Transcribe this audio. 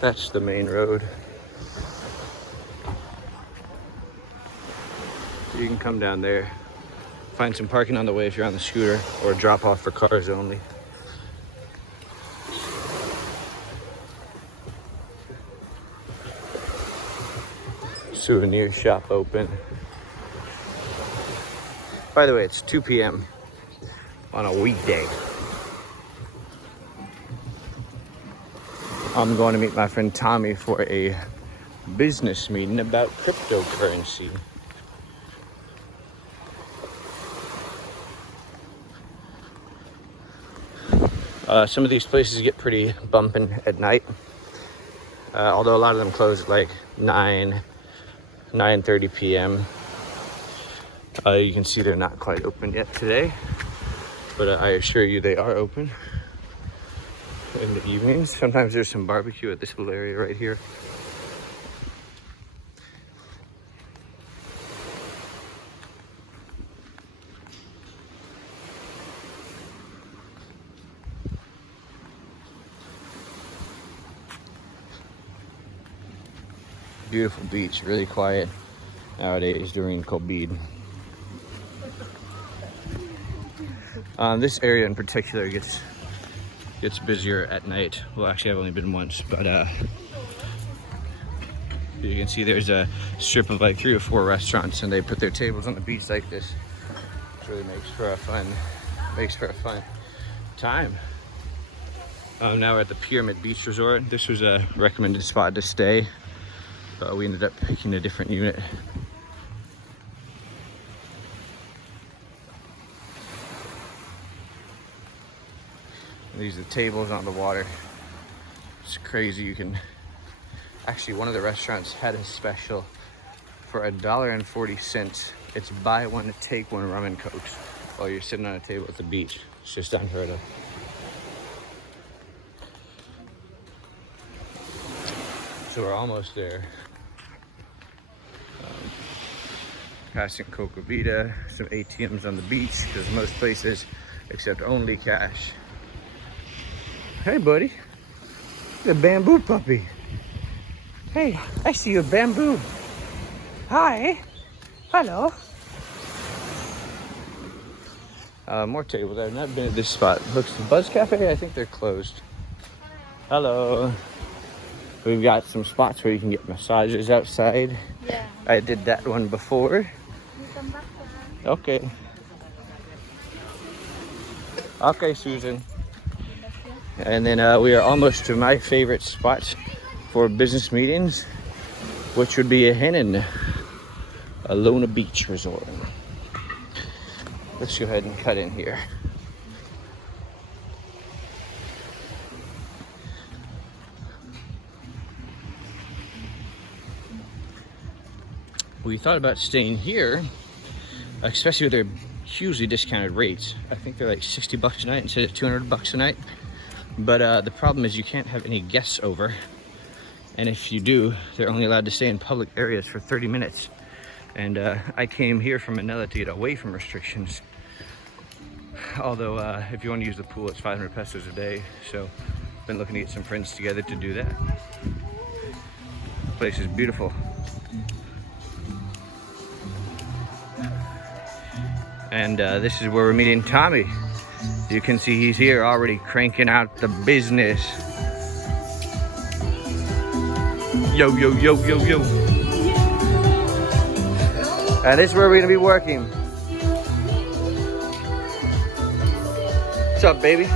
That's the main road. You can come down there, find some parking on the way if you're on the scooter, or drop off for cars only. Souvenir shop open. By the way, it's 2 p.m. on a weekday. I'm going to meet my friend Tommy for a business meeting about cryptocurrency. Some of these places get pretty bumping at night, although a lot of them close at like 9:30 p.m. You can see they're not quite open yet today, but I assure you they are open in the evenings. Sometimes there's some barbecue at this little area right here. Beautiful beach, really quiet nowadays during COVID. This area in particular gets busier at night. Well, actually, I've only been once, but you can see there's a strip of like 3 or 4 restaurants, and they put their tables on the beach like this. It really makes for a fun time. Now we're at the Pyramid Beach Resort. This was a recommended spot to stay, but we ended up picking a different unit. These are the tables on the water. It's crazy. You can actually, one of the restaurants had a special for $1.40. It's buy one take one rum and cokes while you're sitting on a table at the beach. It's just unheard of. So we're almost there. Passing Coca Vita, some ATMs on the beach because most places accept only cash. Hey, buddy. The bamboo puppy. Hey, I see you, bamboo. Hi. Hello. More tables. I've not been at this spot. Looks the Buzz Cafe. I think they're closed. Hello. We've got some spots where you can get massages outside. Yeah. I did that one before. You come back. Okay. Okay, Susan. And then we are almost to my favorite spot for business meetings, which would be a Henann Alona Beach Resort. Let's go ahead and cut in here. We thought about staying here, especially with their hugely discounted rates. I think they're like $60 a night instead of $200 a night. But the problem is you can't have any guests over. And if you do, they're only allowed to stay in public areas for 30 minutes. And I came here from Manila to get away from restrictions. Although if you want to use the pool, it's 500 pesos a day. So I've been looking to get some friends together to do that. The place is beautiful. And this is where we're meeting Tommy. You can see he's here already cranking out the business. Yo, yo, yo, yo, yo. And this is where we're gonna be working. What's up, baby?